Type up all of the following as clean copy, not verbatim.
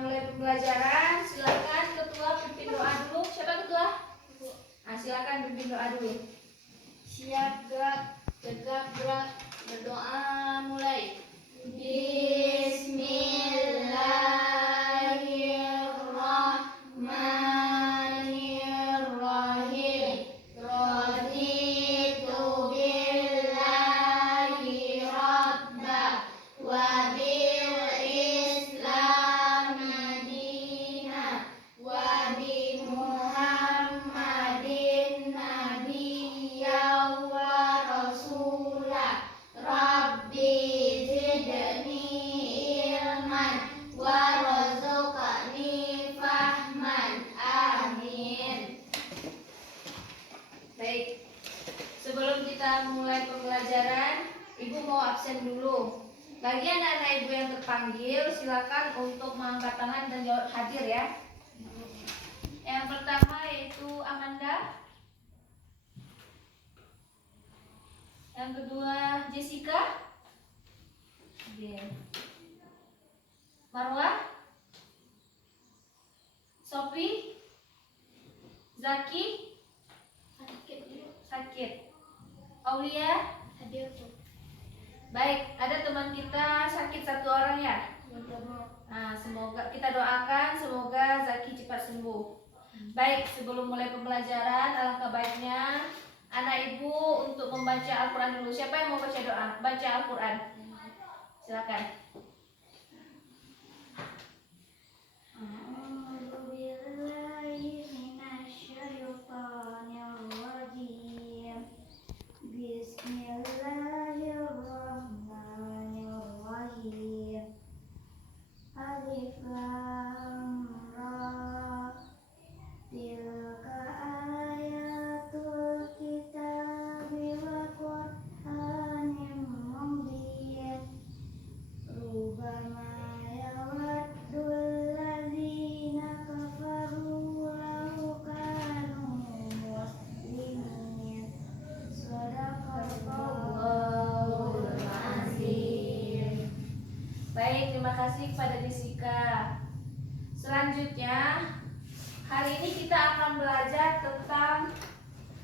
mulai pembelajaran, silakan ketua pimpin doa dulu. Siapa ketua? Nah, silakan pimpin doa dulu. Siap, gerak, tegap, gerak, berdoa, mulai. Bismillahirrahmanirrahim. Raditu billahi rabba wa bil islami dina wa bi Muhammadin nabiyya wa rasula. Rabbi zidni ilman wa razaqni fahman. Amin. Baik. Sebelum kita mulai pembelajaran, Ibu mau absen dulu. Bagi anak-anak Ibu yang terpanggil, silakan untuk mengangkat tangan dan jawab hadir ya. Yang pertama yaitu Amanda. Yang kedua Jessica. Oke. Marwah. Sophie. Zaki. Sakit. Aulia. Hadir tuh. Baik, ada teman kita sakit satu orang ya. Nah, semoga kita doakan semoga Zaki cepat sembuh. Baik, sebelum mulai pembelajaran, alangkah baiknya anak ibu untuk membaca Al-Quran dulu. Siapa yang mau baca doa? Baca Al-Quran. Silakan. Bismillahirrahmanirrahim. Alif lam ra. Tilka ayatul kitabi wa Qur'anin mubin. Rubama yawaddul ladzina kafaru law kanu muslimin. Shadaqallahul azim. Baik, terima kasih kepada Jessica. Selanjutnya, hari ini kita akan belajar tentang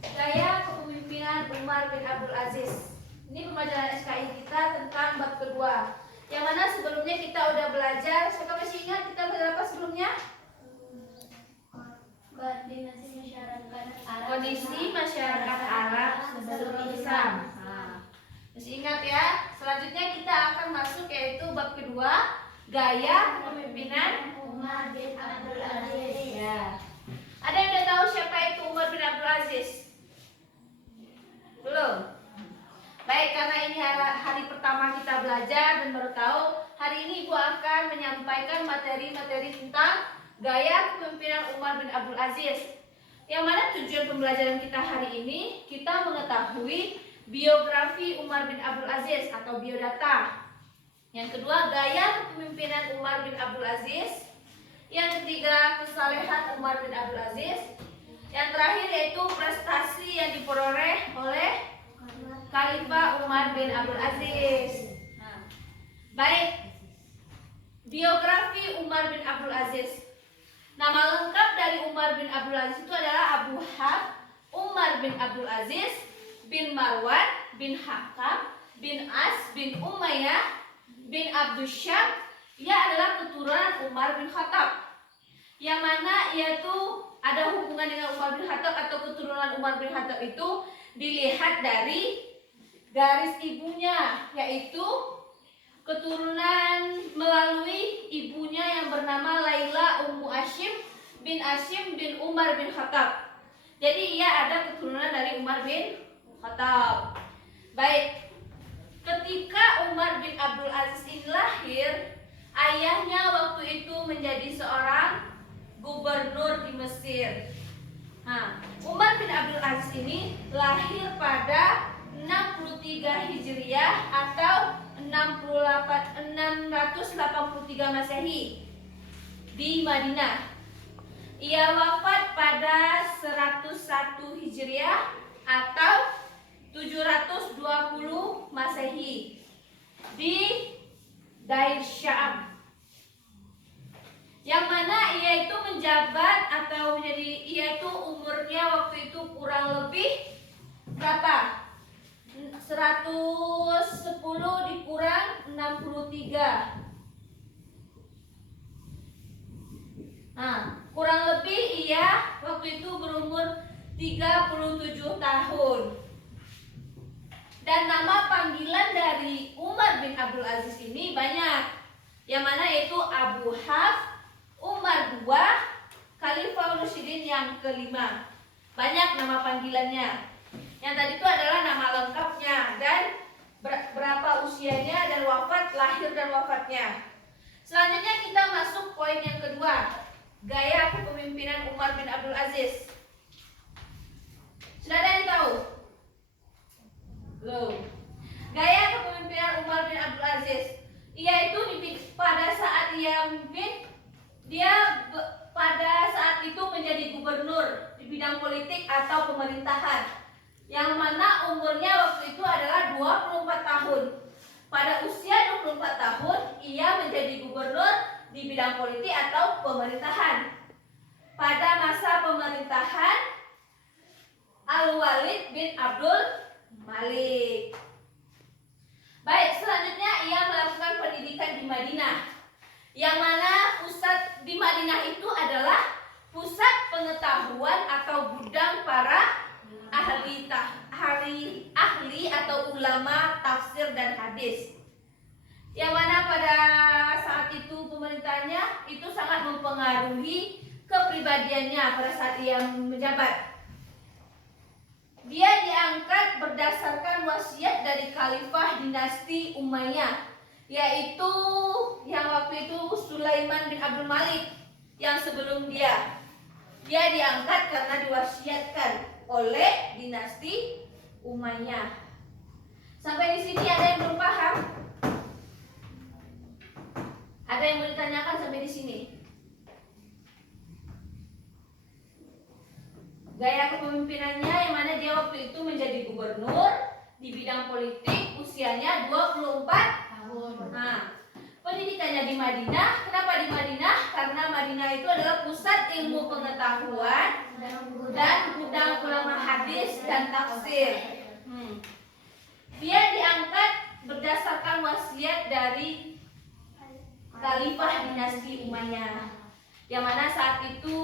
gaya kepemimpinan Umar bin Abdul Aziz. Ini pembelajaran SKI kita tentang bab kedua. Yang mana sebelumnya kita udah belajar. Siapa masih ingat kita belajar apa sebelumnya? Koordinasi masyarakat Arab. Kondisi masyarakat Arab sebelum Islam. Nah, masih ingat ya? Selanjutnya kita akan masuk yaitu bab kedua, gaya kepemimpinan Umar bin Abdul Aziz. Ya. Ada yang udah tahu siapa itu Umar bin Abdul Aziz? Belum? Baik, karena ini hari pertama kita belajar dan baru tahu, hari ini Ibu akan menyampaikan materi-materi tentang gaya kepemimpinan Umar bin Abdul Aziz. Yang mana tujuan pembelajaran kita hari ini, kita mengetahui biografi Umar bin Abdul Aziz atau biodata. Yang kedua, gaya kepemimpinan Umar bin Abdul Aziz. Yang ketiga, kesalehan Umar bin Abdul Aziz. Yang terakhir yaitu prestasi yang diperoleh oleh Khalifah Umar bin Abdul Aziz. Nah, baik, biografi Umar bin Abdul Aziz. Nama lengkap dari Umar bin Abdul Aziz itu adalah Abu Hafs Umar bin Abdul Aziz bin Marwan bin Hakam bin As bin Umayyah bin Abdul Syam. Ia adalah keturunan Umar bin Khattab, yang mana ia tuh ada hubungan dengan Umar bin Khattab atau keturunan Umar bin Khattab itu dilihat dari garis ibunya, yaitu keturunan melalui ibunya yang bernama Laila Ummu Asyim bin Umar bin Khattab. Jadi ia ada keturunan dari Umar bin Khattab. Baik, ketika Umar bin Abdul Aziz ini lahir, ayahnya waktu itu menjadi seorang gubernur di Mesir. Nah, Umar bin Abdul Aziz ini lahir pada 63 Hijriah atau 683 Masehi di Madinah. Ia wafat pada 101 Hijriah atau 720 Masehi di Dair Syam. menjabat atau menjadi ia itu umurnya waktu itu kurang lebih berapa? 110 dikurang 63. Nah, kurang lebih ia waktu itu berumur 37 tahun. Dan nama panggilan dari Umar bin Abdul Aziz ini banyak. Yang mana yaitu Abu Hafs, Umar II, Khalifah Rasyidin yang kelima. Banyak nama panggilannya. Yang tadi itu adalah nama lengkapnya dan berapa usianya dan lahir dan wafatnya. Selanjutnya kita masuk poin yang kedua. Gaya kepemimpinan Umar bin Abdul Aziz. Sudah ada yang tahu? Belum. Gaya kepemimpinan Umar bin Abdul Aziz. Ia itu pada saat ia memimpin, pada saat itu menjadi gubernur di bidang politik atau pemerintahan. Yang mana umurnya waktu itu adalah 24 tahun. Pada usia 24 tahun, ia menjadi gubernur di bidang politik atau pemerintahan. Pada masa pemerintahan Al-Walid bin Abdul Malik. Baik, selanjutnya ia melakukan pendidikan di Madinah. Yang mana pusat di Madinah itu adalah pusat pengetahuan atau gudang para ahli atau ulama tafsir dan hadis. Yang mana pada saat itu pemerintahnya itu sangat mempengaruhi kepribadiannya pada saat ia menjabat. Dia diangkat berdasarkan wasiat dari Khalifah dinasti Umayyah, yaitu yang waktu itu Sulaiman bin Abdul Malik yang sebelum dia. Dia diangkat karena diwasiatkan oleh dinasti Umayyah. Sampai di sini ada yang belum paham? Ada yang mau ditanyakan sampai di sini? Gaya kepemimpinannya yang mana dia waktu itu menjadi gubernur di bidang politik, usianya 24 tahun. Nah, pendidikannya di Madinah. Kenapa di Madinah? Karena Madinah itu adalah pusat ilmu pengetahuan dan gudang ulama hadis dan tafsir. Dia diangkat berdasarkan wasiat dari Khalifah dinasti Umayyah. Yang mana saat itu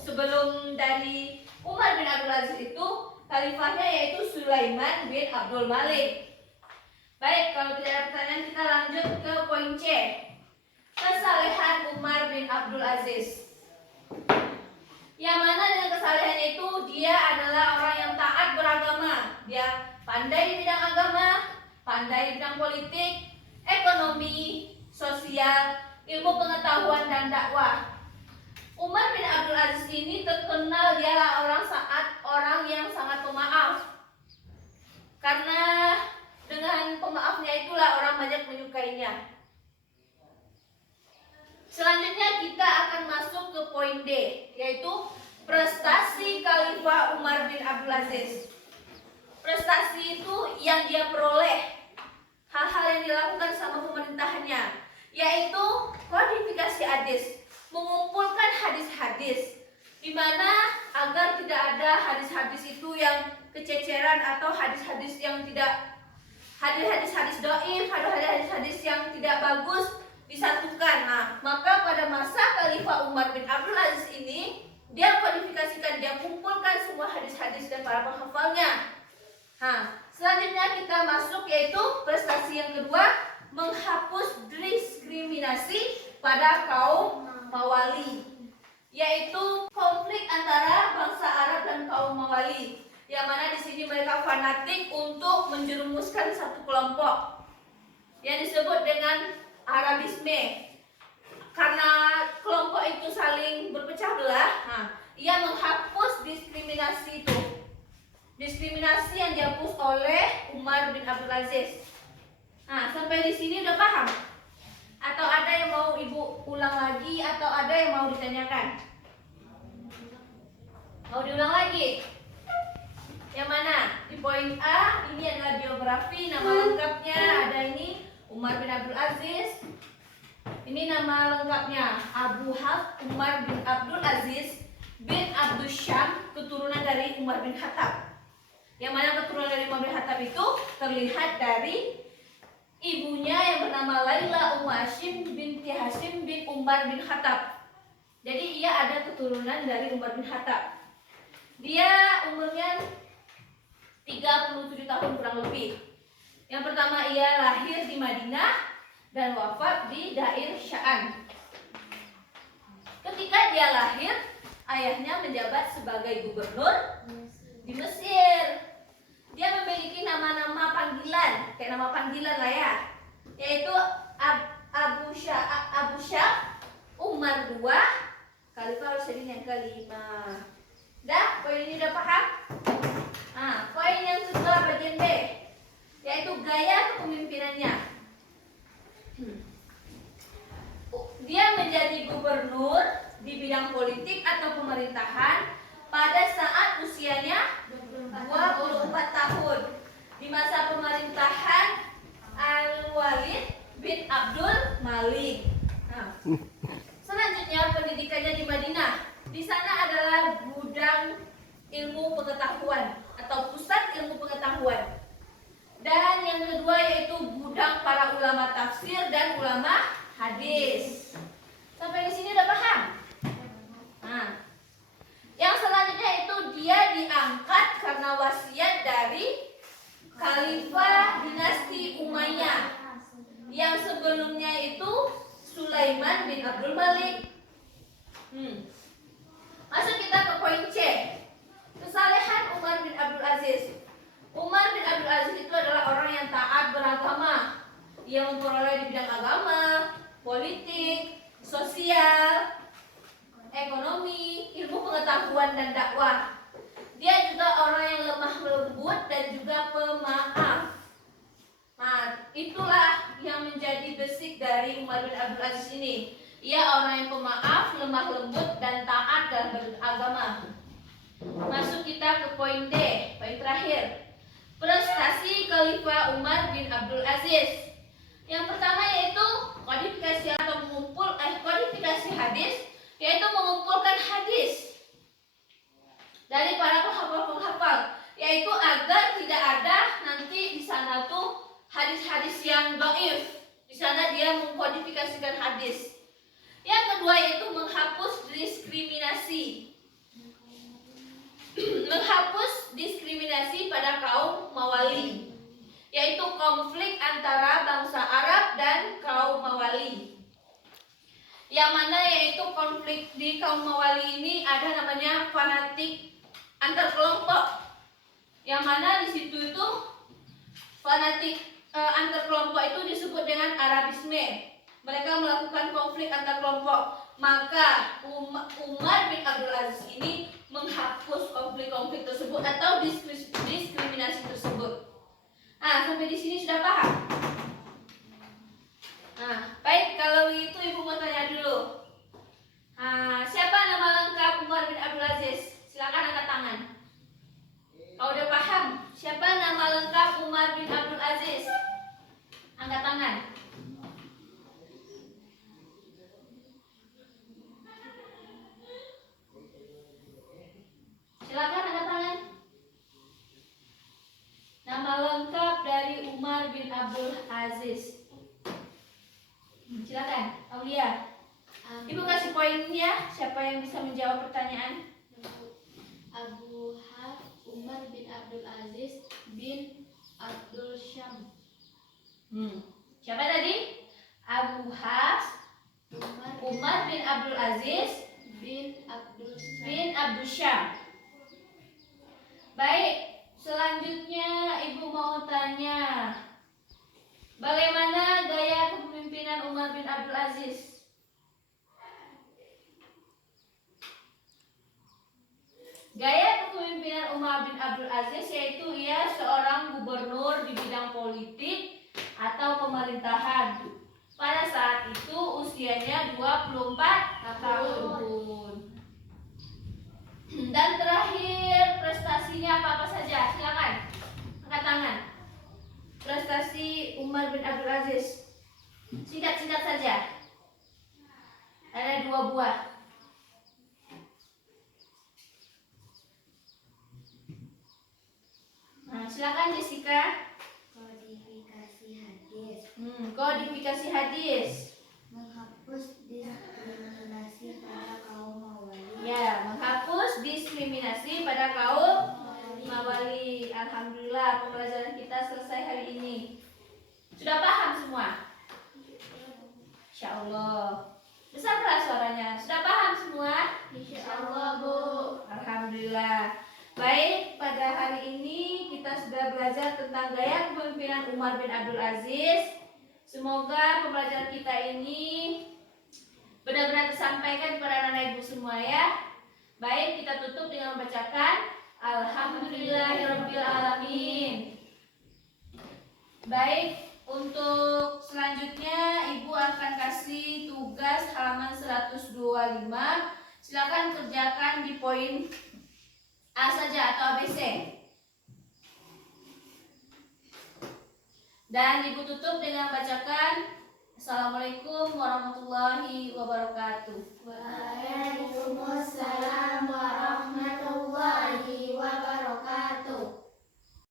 sebelum dari Umar bin Abdul Aziz itu khalifahnya yaitu Sulaiman bin Abdul Malik. Baik, kalau tidak ada pertanyaan kita lanjut ke poin C. Kesalehan Umar bin Abdul Aziz. Yang mana dengan kesalehannya itu dia adalah orang yang taat beragama. Dia pandai di bidang agama, pandai di bidang politik, ekonomi, sosial, ilmu pengetahuan dan dakwah. Umar bin Abdul Aziz ini terkenal dialah orang yang sangat pemaaf. Karena dengan pemaafnya itulah orang banyak menyukainya. Selanjutnya kita akan masuk ke poin D, yaitu prestasi Khalifah Umar bin Abdul Aziz. Prestasi itu yang dia peroleh, hal-hal yang dilakukan sama pemerintahannya, yaitu kodifikasi hadis, mengumpulkan hadis-hadis, di mana agar tidak ada hadis-hadis itu yang kececeran atau hadis-hadis yang tidak, hadis-hadis dhaif, hadis-hadis yang tidak bagus disatukan. Nah, maka pada masa Khalifah Umar bin Abdul Aziz ini dia kodifikasikan, dia kumpulkan semua hadis-hadis dan para penghafalnya. Nah, selanjutnya kita masuk yaitu prestasi yang kedua, menghapus diskriminasi pada kaum Mawali, yaitu konflik antara bangsa Arab dan kaum Mawali, yang mana di sini mereka fanatik untuk menjerumuskan satu kelompok yang disebut dengan Arabisme. Karena kelompok itu saling berpecah belah, ia menghapus diskriminasi itu, diskriminasi yang dihapus oleh Umar bin Abdul Aziz. Nah, sampai di sini udah paham? Atau ada yang mau ibu ulang lagi, atau ada yang mau ditanyakan? Mau diulang lagi? Yang mana? Di poin A, ini adalah biografi, nama lengkapnya ada ini Umar bin Abdul Aziz. Ini nama lengkapnya Abu Hafs Umar bin Abdul Aziz bin Abdul Syam, keturunan dari Umar bin Khattab. Yang mana keturunan dari Umar bin Khattab itu terlihat dari ibunya yang bernama Laila Hashim binti Hashim bin Umar bin Khattab. Jadi ia ada keturunan dari Umar bin Khattab. Dia umurnya 37 tahun kurang lebih. Yang pertama ia lahir di Madinah dan wafat di Dair Sya'an. Ketika dia lahir, ayahnya menjabat sebagai gubernur di Mesir. Dia memiliki nama-nama panggilan, kayak nama panggilan lah ya, yaitu Abu Syah, Umar II, Khalifah Rasyidin yang kelima. Dah, poin ini udah paham? Nah, poin yang kedua bagian B, yaitu gaya kepemimpinannya. Dia menjadi gubernur di bidang politik atau pemerintahan pada saat usianya 24 tahun di masa pemerintahan Al-Walid bin Abdul Malik. Nah, selanjutnya pendidikannya di Madinah. Di sana adalah gudang ilmu pengetahuan atau pusat ilmu pengetahuan. Dan yang kedua yaitu gudang para ulama tafsir dan ulama hadis. Sampai di sini udah paham? Nah, yang selanjutnya itu dia diangkat karena wasiat dari Khalifah dinasti Umayyah. Yang sebelumnya itu Sulaiman bin Abdul Malik. Masuk kita ke poin C. Kesalehan Umar bin Abdul Aziz. Umar bin Abdul Aziz itu adalah orang yang taat beragama. Ia memperoleh di bidang agama, politik, sosial, ekonomi, ilmu pengetahuan dan dakwah. Dia juga orang yang lemah lembut dan juga pemaaf. Nah, itulah yang menjadi basic dari Umar bin Abdul Aziz ini. Ia orang yang pemaaf, lemah lembut dan taat dalam beragama. Masuk kita ke poin D, poin terakhir. Prestasi Khalifah Umar bin Abdul Aziz. Yang pertama yaitu kodifikasi atau kodifikasi hadis, yaitu mengumpulkan hadis dari para penghafal, yaitu agar tidak ada nanti di sana tuh hadis-hadis yang dhaif. Di sana dia mengkodifikasikan hadis. Yang kedua yaitu menghapus diskriminasi. Menghapus diskriminasi pada kaum Mawali, yaitu konflik antara bangsa Arab dan kaum Mawali. Yang mana yaitu konflik di kaum Mawali ini ada namanya fanatik antar kelompok. Yang mana di situ itu fanatik antar kelompok itu disebut dengan Arabisme. Mereka melakukan konflik antar kelompok. Maka Umar bin Abdul Aziz ini menghapus konflik-konflik tersebut atau diskriminasi tersebut. Nah, sampai di sini sudah paham? Nah, baik, kalau itu Ibu mau tanya dulu. Nah, siapa nama lengkap Umar bin Abdul Aziz? Silakan angkat tangan. Kalau udah paham, siapa nama lengkap Umar bin Abdul Aziz? Angkat tangan. Silakan angkat tangan. Nama lengkap dari Umar bin Abdul Aziz. Silakan, Aulia. Ibu kasih poin ya. Siapa yang bisa menjawab pertanyaan? Abu Hafs Umar bin Abdul Aziz bin Abdul Syam. Siapa tadi? Abu Hafs Umar bin Abdul Aziz bin Abdul Syam. Baik, selanjutnya Ibu mau tanya, bagaimana gaya kepemimpinan Umar bin Abdul Aziz? Gaya kepemimpinan Umar bin Abdul Aziz yaitu ia seorang gubernur di bidang politik atau pemerintahan. Pada saat itu usianya 24 tahun. Dan terakhir prestasinya apa saja? Silakan angkat tangan. Prestasi Umar bin Abdul Aziz. Singkat-singkat saja. buah. Nah, silakan Jessica. Kodifikasi hadis. Kodifikasi hadis. Menghapus diskriminasi pada kaum mawali. Ya, menghapus diskriminasi pada kaum mawali. Alhamdulillah, pembelajaran kita selesai hari ini. Sudah paham semua? Insya Allah. Besar keras suaranya. Sudah paham semua? Insya Allah, Bu. Alhamdulillah. Baik, pada hari ini kita sudah belajar tentang gaya kepemimpinan Umar bin Abdul Aziz. Semoga pembelajaran kita ini benar-benar tersampaikan kepada anak ibu semua ya. Baik, kita tutup dengan membacakan Alhamdulillahirabbil alamin. Baik, untuk selanjutnya ibu akan kasih tugas halaman 125. Silakan kerjakan di poin A saja atau ABC. Dan ibu tutup dengan bacakan Assalamualaikum warahmatullahi wabarakatuh. Waalaikumsalam warahmatullahi